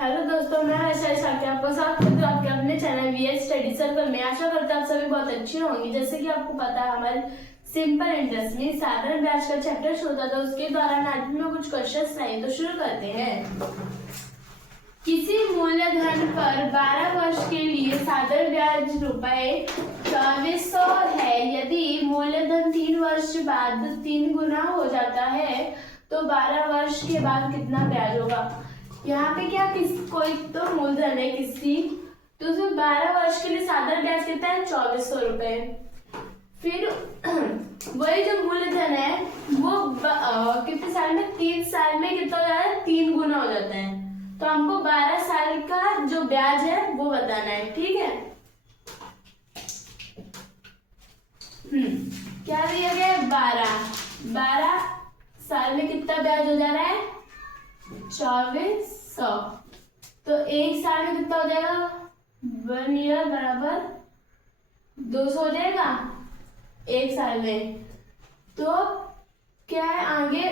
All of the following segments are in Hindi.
हेलो दोस्तों, मैं वैशाली साथी आपका स्वागत करती हूँ आपके अपने चैनल वीएस स्टडी सर्कल में। आशा करता हूँ आप सभी बहुत अच्छे होंगे। जैसे कि आपको पता है, हमारे सिंपल इंटरेस्ट में साधारण ब्याज का चैप्टर शुरू होता था, उसके दौरान आज में कुछ क्वेश्चंस लाए, तो शुरू करते हैं। किसी मूलधन पर 12 वर्ष के लिए साधारण ब्याज रुपए 2400 है। यदि मूलधन 3 वर्ष बाद 3 गुना हो जाता है तो 12 वर्ष के बाद कितना ब्याज होगा। यहाँ पे क्या कोई तो मूलधन है किसी, तो उसमें 12 वर्ष के लिए साधारण ब्याज कितना है 2400 रुपए। फिर वही जो मूलधन है वो कितने साल में, 3 साल में कितना हो जाता है, 3 गुना हो जाता है। तो हमको 12 साल का जो ब्याज है वो बताना है, ठीक है। क्या दिया गया है, 12 साल में कितना ब्याज हो जा रहा है 2400। तो एक साल में कितना हो जाएगा, 1 ईयर बराबर 200 हो जाएगा एक साल में। तो क्या है आगे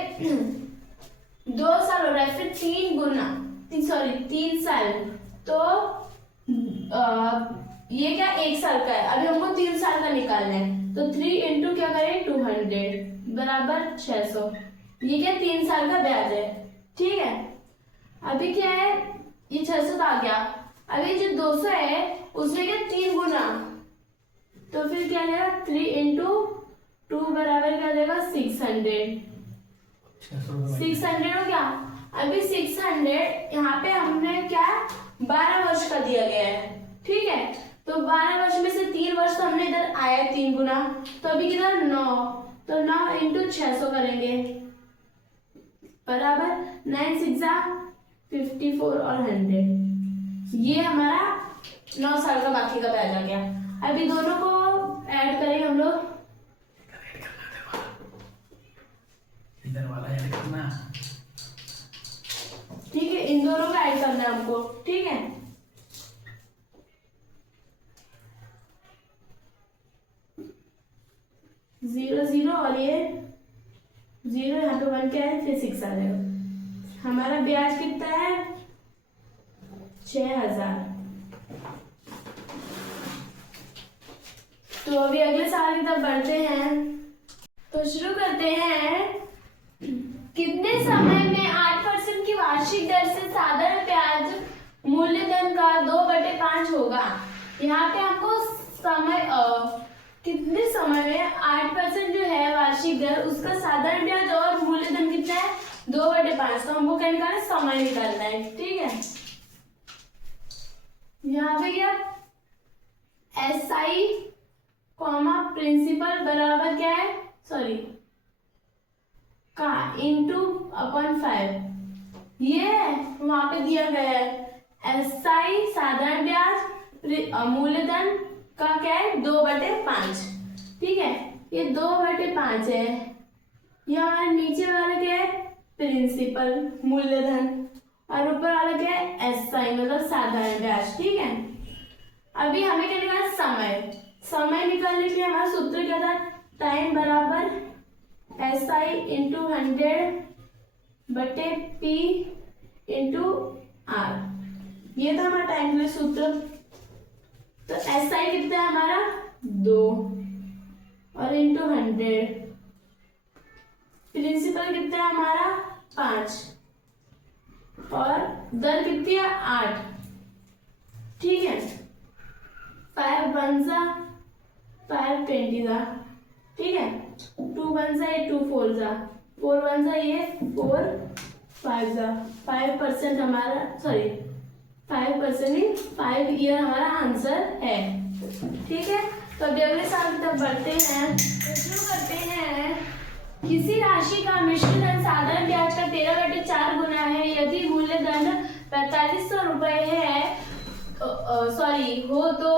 2 साल हो रहा है, फिर 3 साल। तो ये क्या 1 साल का है, अभी हमको 3 साल का निकालना है। तो 3 इंटू क्या करें 200 बराबर 600। ये क्या 3 साल का ब्याज है, ठीक है। अभी क्या है, ये 600 आ गया। अभी जो 200 है उसमें क्या 3 गुना, तो फिर क्या जाएगा 3 इंटू 2 बराबर क्या जाएगा 600 हो गया। अभी 600 यहाँ पे हमने क्या 12 वर्ष का दिया गया है, ठीक है। तो 12 वर्ष में से 3 वर्ष तो हमने इधर आया है 3 गुना, तो अभी किधर 9, तो 9 इंटू 600 करेंगे बराबर 9 6 54 और 100। ये हमारा 9 साल का बाकी का ब्याज आ गया। अभी दोनों को ऐड करेंगे हम लोग, इधर वाला ऐड करना, ठीक है। इन दोनों का ऐड करना है हमको, ठीक है। जीरो जीरो और ये 0, यहाँ पे 1 क्या है, फिर 6 आ जाएगा। हमारा ब्याज कितना है 6000। तो अभी अगले साल की तरफ बढ़ते हैं, तो शुरू करते हैं। कितने समय में 8% की वार्षिक दर से साधारण ब्याज मूलधन का 2/5 होगा। यहाँ पे हमको समय कितने समय में 8% जो है वार्षिक दर, उसका साधारण ब्याज और मूलधन कितना है 2/5। तो हमको क्या निकालना है, समय निकालना है, ठीक है। यहाँ पे क्या SI प्रिंसिपल बराबर क्या है, सॉरी का इंटू अपॉन 5, ये वहां पे दिया गया है। SI साधारण ब्याज मूलधन का क्या है 2/5, ठीक है। ये 2/5 है। यहाँ नीचे वाला क्या है प्रिंसिपल मूलधन, और ऊपर वाला क्या है SI मतलब साधारण ब्याज, ठीक है। अभी हमें क्या निकालना है, समय निकालने के लिए हमारा सूत्र क्या था, टाइम बराबर SI into 100/P into R। ये था हमारा टाइम के लिए सूत्र। तो SI कितना है हमारा 2 और इंटू 100, प्रिंसिपल कितना है हमारा 5 और दर कितनी है 8, ठीक है। 5 1 सा 5 20 सा, ठीक है। 2 1 सा ये 2 4 सा 4 1 सा ये 4 5 सा 5% हमारा, सॉरी 5% ही 5 ईयर हमारा आंसर है, ठीक है। तो अभी अगले साल की तरफ बढ़ते हैं, तो शुरू करते हैं। किसी राशि का मिश्रधन साधारण ब्याज का 13/4 गुना है। यदि मूलधन 4500 रुपए है, सॉरी हो, तो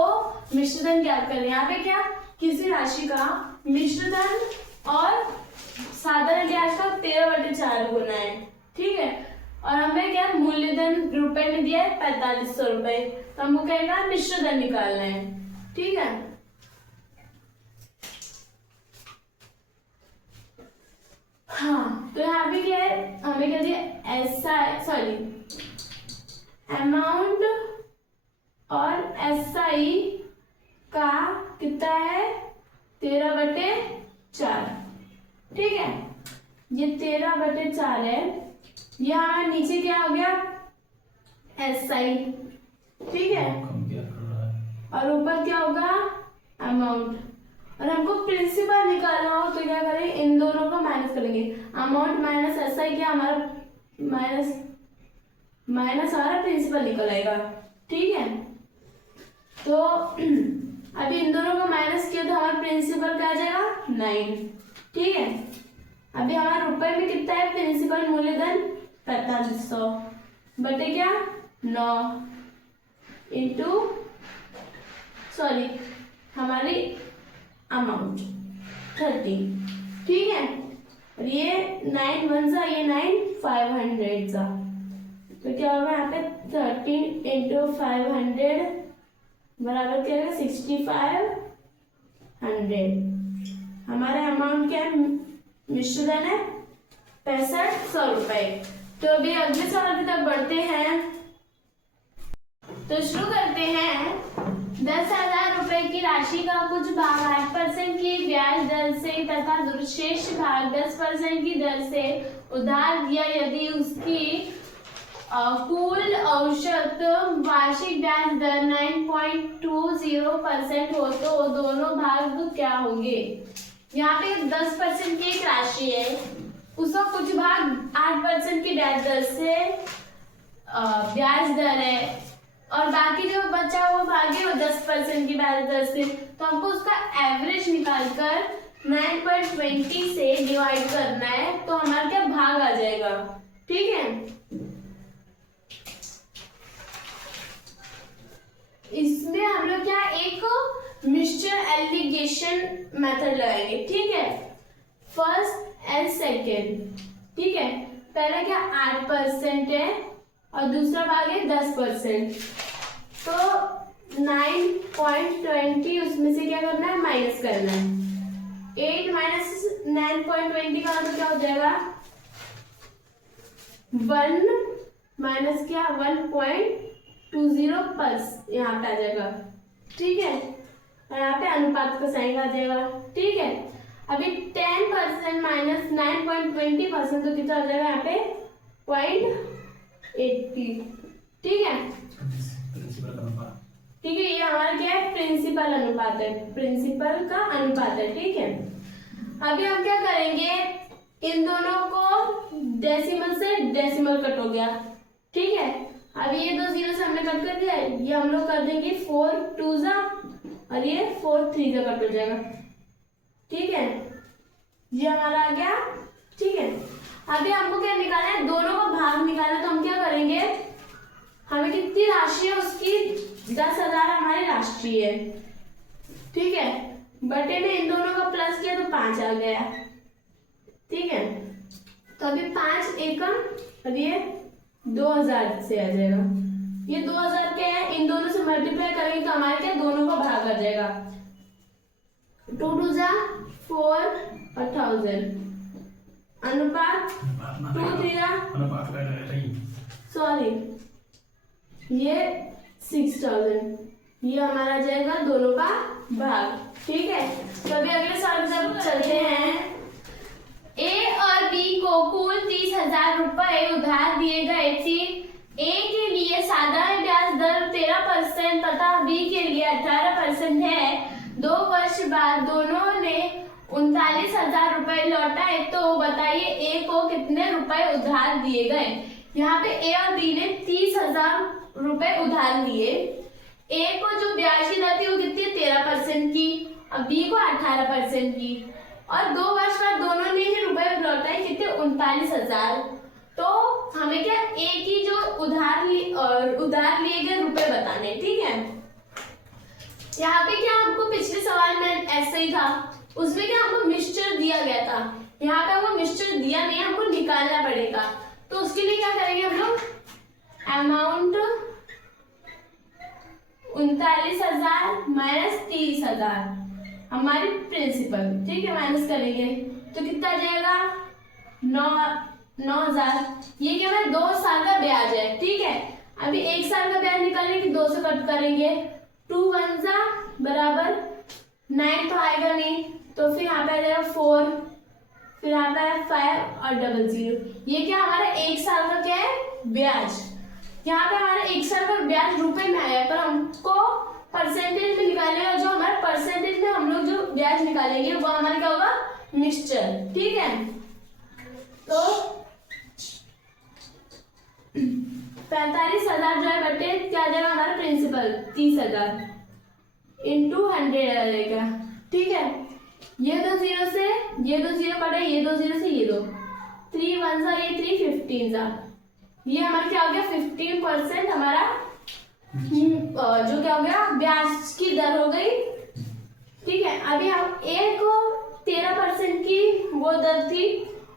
मिश्रधन ज्ञात करें। यहाँ पे क्या किसी राशि का मिश्रधन और साधारण ब्याज का 13/4 गुना है, ठीक है। और हमें क्या मूलधन रुपए में दिया है 4500 रुपए, तो हमको क्या करना है मिश्रधन निकालना है, ठीक है। हाँ, तो यहाँ पे क्या है, हमें क्या दिया SI, सॉरी अमाउंट और SI का कितना है 13/4। ठीक है, ये 13/4 है। ये हमारे नीचे क्या हो गया SI। ठीक है, कम क्या कर रहा है? और ऊपर क्या होगा अमाउंट। और हमको प्रिंसिपल निकालना हो तो क्या करें, इन दोनों को माइनस करेंगे। अमाउंट माइनस SI क्या हमारा माइनस हमारा प्रिंसिपल निकल आएगा। ठीक है, तो अभी इन दोनों को माइनस किया तो हमारा प्रिंसिपल क्या आ जाएगा 9। ठीक है, अभी हमारे रुपए में कितना है प्रिंसिपल मूलधन 4500 बटे क्या 9 इंटू सॉरी हमारी अमाउंट 30। ठीक है, और ये 9 1 सा, ये 9 500 सा, तो क्या होगा यहाँ पे 13 इंटू 500 बराबर क्या होगा 6500। हमारा अमाउंट क्या है मिश्रण है 6500 रुपए। तो अभी अगले सवाल की तरफ बढ़ते हैं। तो शुरू करते हैं। 10,000 रुपए की राशि का कुछ भाग 8% की ब्याज दर से तथा शेष भाग 10% की दर से उधार दिया यदि उसकी कुल औसत वार्षिक ब्याज दर 9.20% हो तो दोनों भाग क्या होंगे। यहाँ पे 10% की एक राशि है, उसका कुछ भाग 8% की ब्याज दर से ब्याज दर है और बाकी जो बचा वो भाग है वो 10% की ब्याज दर से। तो हमको उसका एवरेज निकालकर 9.20 से डिवाइड करना है तो हमारा क्या भाग आ जाएगा। ठीक है, इसमें हम लोग क्या एक मिक्सचर एलिगेशन मेथड लगाएंगे। ठीक है, फर्स्ट एंड सेकेंड। ठीक है, पहला क्या 8% है और दूसरा भाग है 10%। तो 9.20 उसमें से क्या करना है माइनस करना है। 8 माइनस 9.20 का मतलब क्या हो जाएगा 1 माइनस क्या 1.20 यहाँ पे आ जाएगा। ठीक है, यहाँ पे अनुपात का साइन आ जाएगा। ठीक है, अभी 10% माइनस 9.20% तो कितना आ जाएगा यहाँ पे 0.80। ठीक है, ठीक है, ये हमारा क्या है प्रिंसिपल अनुपात है, प्रिंसिपल का अनुपात है। ठीक है, अभी हम क्या करेंगे इन दोनों को डेसिमल से डेसिमल कट हो गया। ठीक है, अभी ये 2 जीरो से हमने कट कर दिया, ये हम लोग कर देंगे 4 2 जा और ये 4 3 जा कट हो जाएगा। ठीक है, ये हमारा आ गया। ठीक है, अभी हमको क्या निकालना है दोनों का भाग निकालना है। तो हम क्या करेंगे हमें कितनी राशि है उसकी 10,000 हमारी राशि है। ठीक है, बटे में इन दोनों का प्लस किया तो 5 आ गया। ठीक है, तो अभी 5 एकम और ये 2000 से आ जाएगा। ये 2000 क्या है इन दोनों से मल्टीप्लाई करेंगे तो हमारे क्या दोनों का भाग आ जाएगा। 2 2 जा 4 और 1000 अनुपात 2 3 जा सॉरी ये 6000, ये हमारा जाएगा दोनों का भाग। ठीक है, तो अभी अगले सवाल की तरफ चलते हैं। ए और बी को कुल 30,000 रुपए उधार दिए गए थी। ए के लिए साधारण ब्याज दर 13% तथा बी के लिए 18% है। 2 वर्ष बाद दोनों ने 39,000 रुपए लौटाए, तो बताइए ए को कितने रुपए उधार दिए गए। यहाँ पे ए और बी ने 30,000 रुपए उधार लिए। ए को जो ब्याज की दर थी वो कितनी 13% की और बी को 18% की, और 2 वर्ष बाद दोनों ने ही रुपए लौटाए कितने 39,000। तो हमें क्या ए की जो उधार लिए गए रुपए बताने। ठीक है, यहाँ पे क्या हमको पिछले सवाल में ऐसा ही था, उसमें क्या हमको मिक्सचर दिया गया था, यहाँ पे हमको मिक्सचर दिया नहीं, हमको निकालना पड़ेगा। तो उसके लिए क्या करेंगे हम लोग अमाउंट 39,000 माइनस 30,000 हमारी प्रिंसिपल। ठीक है, माइनस करेंगे तो कितना आ जाएगा 9,000। ये क्या है 2 साल का ब्याज है। ठीक है, अभी 1 साल का ब्याज निकालेंगे, 2 से कट करेंगे, 2 1 जा बराबर 9 तो आएगा नहीं, तो फिर यहाँ पे आ जाएगा 4, फिर यहाँ पे है 5 और 00। ये क्या हमारा 1 साल का क्या है ब्याज। यहाँ पे हमारा 1 साल का ब्याज रुपए में आया, पर हमको परसेंटेज में निकालेगा। जो हमारा परसेंटेज में हम लोग जो ब्याज निकालेंगे वो हमारा क्या होगा निश्चल। ठीक है, तो 45,000 जो है बटे क्या आ जाएगा हमारा प्रिंसिपल 30,000 इंटू 100 आ जाएगा। ठीक है, ये 2 0 से ये 2 0 कटे, ये 2 0 से ये 2, 3 1 जा ये 3 15 जा, ये हमारा क्या हो गया 15% हमारा जो क्या हो गया ब्याज की दर हो गई। ठीक है, अभी हम ए को 13% की वो दर थी,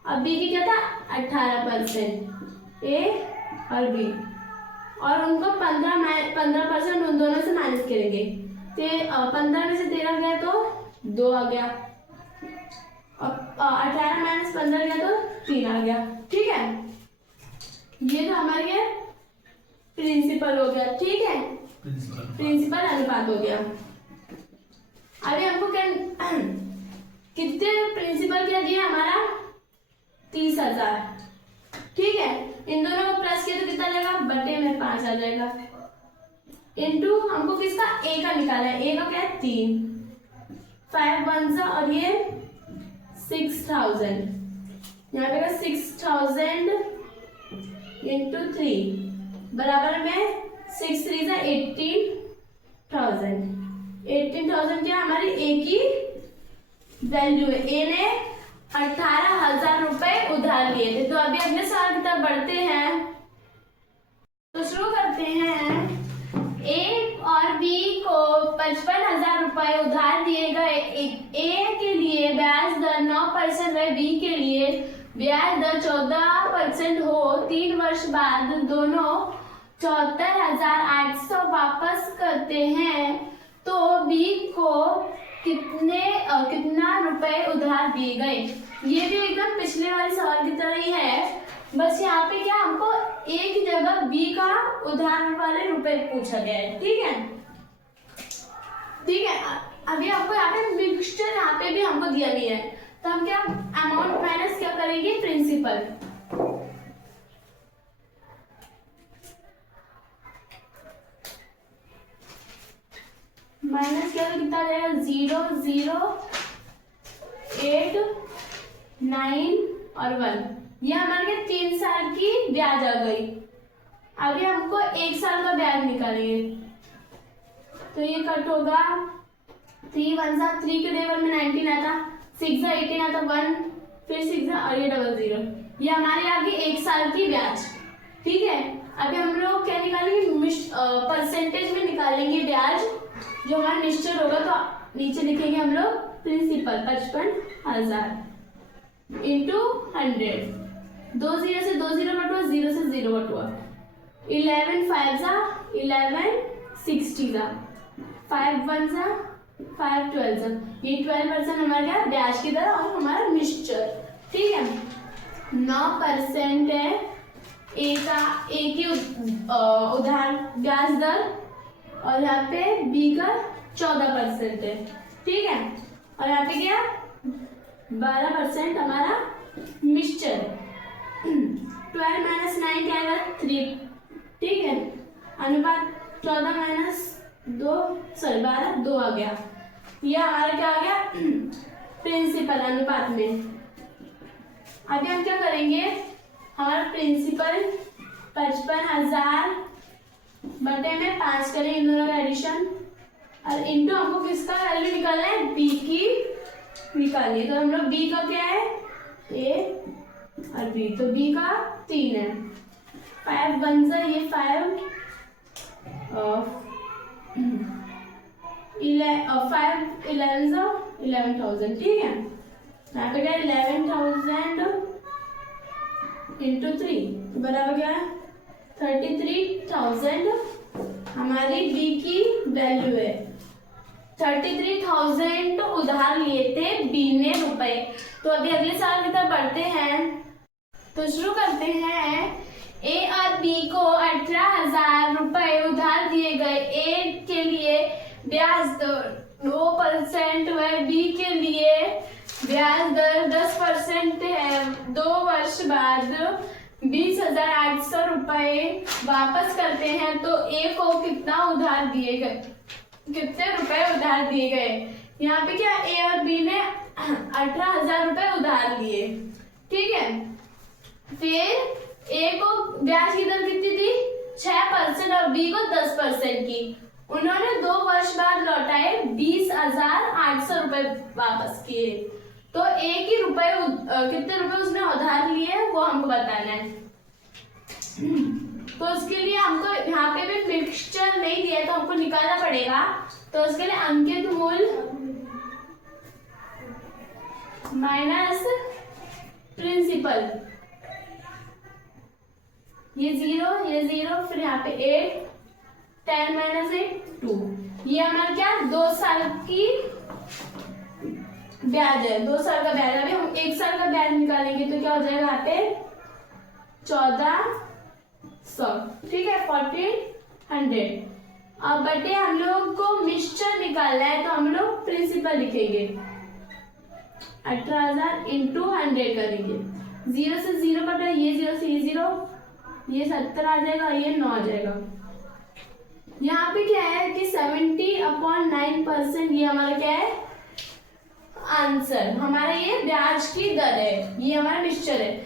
अब बी की क्या था 18%, ए और बी, और उनको 15% उन दोनों से माइनस करेंगे। 15 में से 13 गया तो 2 आ गया, और 18 माइनस 15 गया तो 3 आ गया। ठीक है, ये तो हमारे प्रिंसिपल हो गया। ठीक है, प्रिंसिपल अनुपात हो गया। अभी हमको क्या कितने प्रिंसिपल क्या दिया हमारा 30,000। ठीक है, इन दोनों को प्लस किया तो कितना आ जाएगा बटे में 5 आ जाएगा, इनटू हमको किसका ए का निकाला है, ए का क्या है 3, 5 1 जा और ये 6,000, यहाँ पे 6,000 इंटू 3 बराबर में 6 3 जा 18,000। 18,000 क्या हमारी ए की वैल्यू है। ए ने 18,000 रुपए उधार लिए थे। तो अभी अगले सवाल की तरफ बढ़ते हैं, तो शुरू करते हैं। ए और बी को 55,000 रुपए उधार दिए गए। ए के लिए ब्याज दर 9% है, बी के लिए ब्याज दर 14% हो। 3 वर्ष बाद दोनों 74,800 वापस करते हैं, तो बी को कितना रुपए उधार दिए गए। ये भी एकदम पिछले वाले सवाल की तरह ही है, बस यहाँ पे क्या हमको ए की जगह बी का उधार वाले रुपए पूछा गया है। ठीक है, ठीक है, अभी आपको यहाँ पे मिक्सचर यहाँ पे भी हमको दिया नहीं है, तो हम क्या अमाउंट माइनस क्या करेंगे प्रिंसिपल। माइनस क्या तो कितना जाएगा 0 0 8 9 और 1, ये हमारे 3 साल की ब्याज आ गई। अभी हमको 1 साल का ब्याज निकालेंगे, तो ये कट होगा 3 1 जा 3 के टेबल में 19 आता, 6 जा 18 आता, 1 फिर 6 जा और ये 00, ये हमारे आगे 1 साल की ब्याज। ठीक है, अभी हम लोग क्या निकालेंगे परसेंटेज में निकालेंगे ब्याज, जो हमारा निश्चय होगा। तो नीचे लिखेंगे हम लोग प्रिंसिपल 55,000 इंटू 100, 2 0 से 2 0 बटुआ, 0 से 0 बटुआ, 11 5 जा 11 60 जा, 5 1 जा 5 12 जा, ये 12% हमारा क्या ब्याज की दर और हमारा निश्चय। ठीक है, 9% है ए की उधार ब्याज दर, और यहाँ पे बी का 14% है। ठीक है, और यहाँ पे क्या 12% हमारा मिक्सचर। 12 माइनस 9 क्या आएगा 3। ठीक है, अनुपात 14 माइनस 2 सॉरी 12 2 आ गया, ये हमारा क्या आ गया प्रिंसिपल अनुपात में। अभी हम क्या करेंगे, हमारा प्रिंसिपल 55,000 बटे में 5 करें इन दोनों का एडिशन, और इनटू हमको किसका वैल्यू निकालना है बी की निकालनी है। तो हम लोग बी का क्या है ए और बी, तो बी का 3 है, 5 1 जा ये 5 11 जा 11,000। ठीक है, यहाँ पे क्या 11,000 इंटू 3 बराबर क्या है 33,000 हमारी बी की वैल्यू है। 33,000 उधार लिए थे बी ने रुपए। तो अभी अगले साल की तरफ बढ़ते हैं, तो शुरू करते हैं। ए और बी को 18,000 रुपए उधार दिए गए। ए के लिए ब्याज दर 2% व बी के लिए ब्याज दर 10% है। 2 वर्ष बाद 20,800 रुपए वापस करते हैं तो ए को कितना उधार दिए गए, कितने रुपए उधार दिए गए। यहाँ पे क्या ए और बी ने 18,000 रुपए उधार लिए, ठीक है। फिर ए को ब्याज की दर कितनी थी 6% और बी को 10% की। उन्होंने 2 वर्ष बाद लौटाए 20,800 रुपए वापस किए। तो ए की कितने रुपए उसने उधार लिए वो हमको बताना है। तो उसके लिए हमको यहाँ पे भी मिक्सचर नहीं दिया तो हमको निकालना पड़ेगा। तो उसके लिए अंकित मूल माइनस प्रिंसिपल, ये 0 फिर यहाँ पे 8, 10 माइनस 8 2। ये हमारा क्या 2 साल की ब्याज है, 2 साल का ब्याज। अभी हम 1 साल का ब्याज निकालेंगे तो क्या हो जाएगा यहाँ पे 1400, ठीक है 1400। अब बटे हम लोग को मिक्सचर निकालना है तो हम लोग प्रिंसिपल लिखेंगे 18,000 इंटू 100 करेंगे। 0 से 0 कटा, ये 0 से ये 0, ये 70 आ जाएगा, ये 9 आ जाएगा। यहाँ पे क्या है कि 70/9% ये हमारा क्या है आंसर, हमारा ये ब्याज की दर है, ये हमारा मिक्सचर है।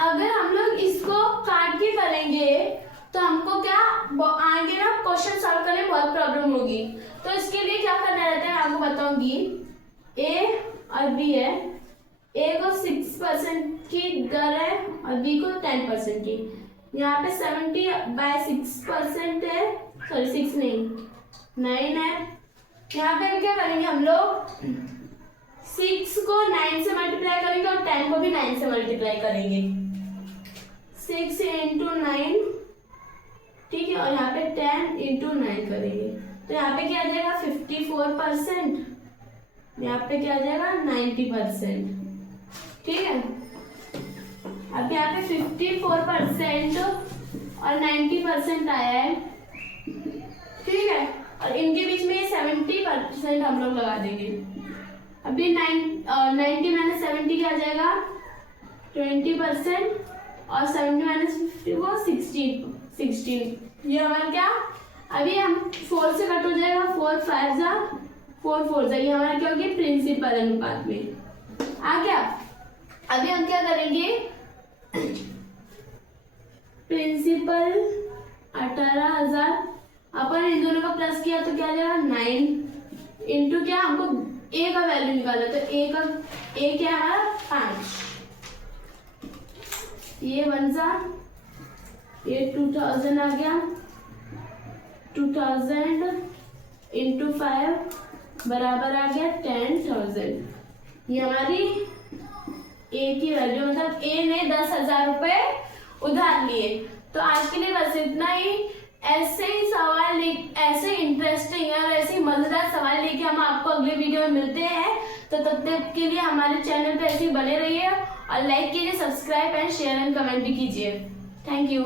अगर हम लोग इसको काट के करेंगे तो हमको क्या आगे ना क्वेश्चन सॉल्व करने में बहुत प्रॉब्लम होगी। तो इसके लिए क्या करना रहता है मैं आपको बताऊंगी। ए और बी है, ए को 6% की दर है और बी को 10% की। यहाँ पे 70/6% है, सॉरी 6 नहीं 9 है। यहाँ पे क्या करेंगे हम लोग 6 को 9 से मल्टीप्लाई करेंगे और 10 को भी 9 से मल्टीप्लाई करेंगे। 6 इंटू 9, ठीक है, और यहाँ पे 10 इंटू 9 करेंगे तो यहाँ पे क्या आ जाएगा 54%, यहाँ पे क्या आ जाएगा 90%, ठीक है। अब यहाँ पे 54% और 90% आया है, ठीक है, और इनके बीच में 70% हम लोग लगा देंगे। अभी 90 माइनस 70 क्या आ जाएगा 20% और 70 माइनस 50 वो 16। ये हमारा क्या अभी हम 4 से कट हो जाएगा, 4 5 जा 4 4 जा, ये हमारा क्या होगी प्रिंसिपल अनुपात में आ गया। अभी हम क्या करेंगे प्रिंसिपल 18,000 अपन इन दोनों का प्लस किया तो क्या आ जाएगा 9 इंटू क्या हमको ए का वैल्यू निकाला तो ए क्या है हमारा 5, ये 1 जा ये 2000 आ गया, 2000 इंटू 5 बराबर आ गया 10,000। ये हमारी ए की वैल्यू, मतलब ए ने 10,000 रुपए उधार लिए। तो आज के लिए बस इतना ही। ऐसे ही सवाल ऐसे इंटरेस्टिंग और ऐसे मजेदार सवाल लेके हम आपको अगले वीडियो में मिलते हैं। तो तब तक के लिए हमारे चैनल पे ऐसे ही बने रहिए और लाइक कीजिए, subscribe and share and comment भी कीजिए। Thank you.